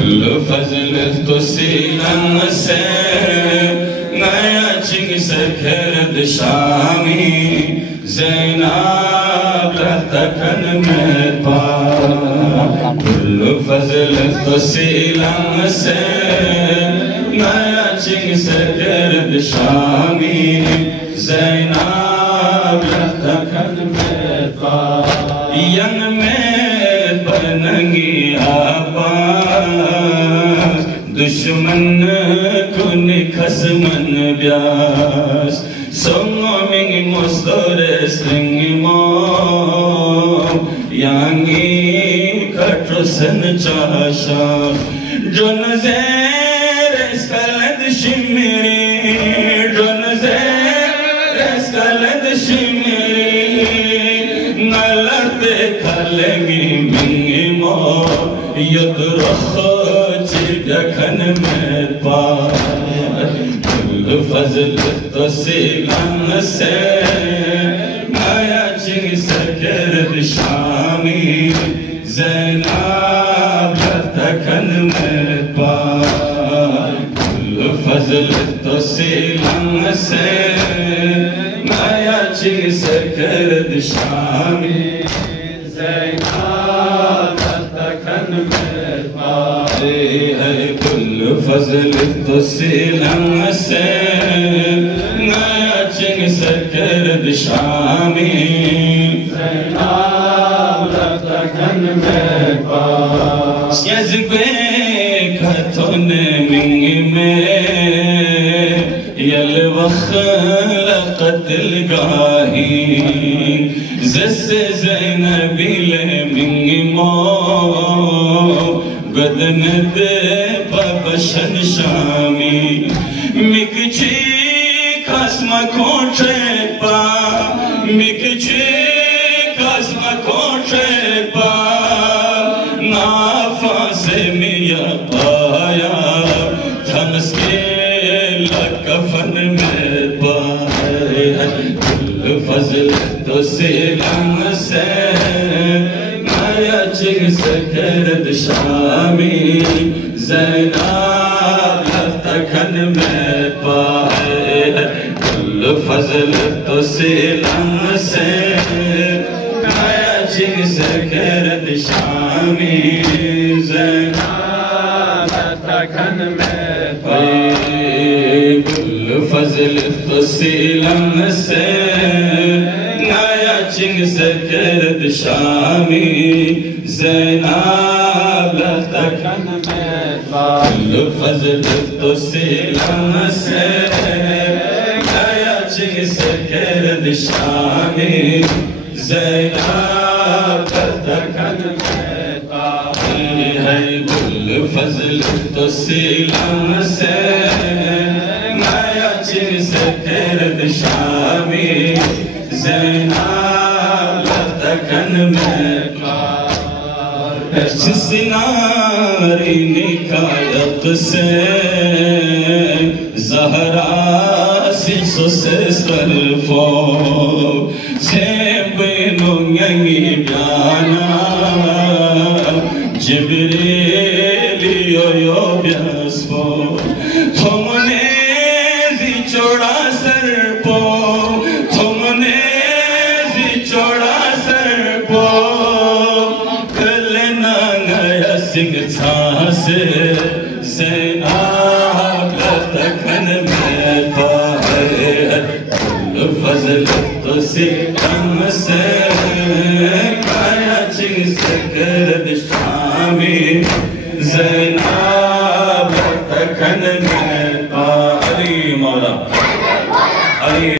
كل فضل تسيلن سے نیا چنگ سکرد شامی زینب لتکن میں پا كل فضل تسيلن سے نیا چنگ سکرد شامی زینب لتکن میں پا ین میں بننگی آباس دشمن کن خسمن بیاس سومنگ مستورستنگ مو یانگی کٹرسن چاشا جن زیر اسکلد شمری جن زیر اسکلد شمری نلت کھلگی منگی مو یدرخ چگکن میں پار كل فضل تسيلن سے نیا چنگ سکرد شامی زینب لتکن میں پار كل فضل تسيلن سے نیا چنگ سکرد شامی زینب لتکن میں پار كل فضل تسيلن سے نیا چنگ سکرد شامی زینب لتکن میں پار یزگے کھتن منگ میں یلوخ لقتل گاہی زس زینبی لمنگ مو گدن دے بابشن شامی مکچی قسم کوچے پا مکچی قسم کوچے پا نافا سے میا پایا تھنس کے لکفن میں پایا كل فضل تسيلن سے نیا چنگ سکرد شامی زینب لتکن میں پائے كل فضل تسيلن سے نیا چنگ سکرد شامی زینب لتکن میں پائے كل فضل تسيلن سے نیا چنگ سکرد شامی زینب لتکن میں پائے كل فضل تسيلن سے نیا چنگ سکرد شامی زینب لتکن میں پائے كل فضل تسيلن سے نیا چنگ سکرد شامی زینب لتکن میں پائے سناری نکایت سے زہرا سیسو سے سلفو سے بینو ینگی بیانا جبریلیو یو بیاسپو تم نے زی چوڑا سر پو تم نے زی چوڑا سر پو کلنا نیا سنگ چھاسے زینب لتکن میں پائے كل فضل تسيلن سے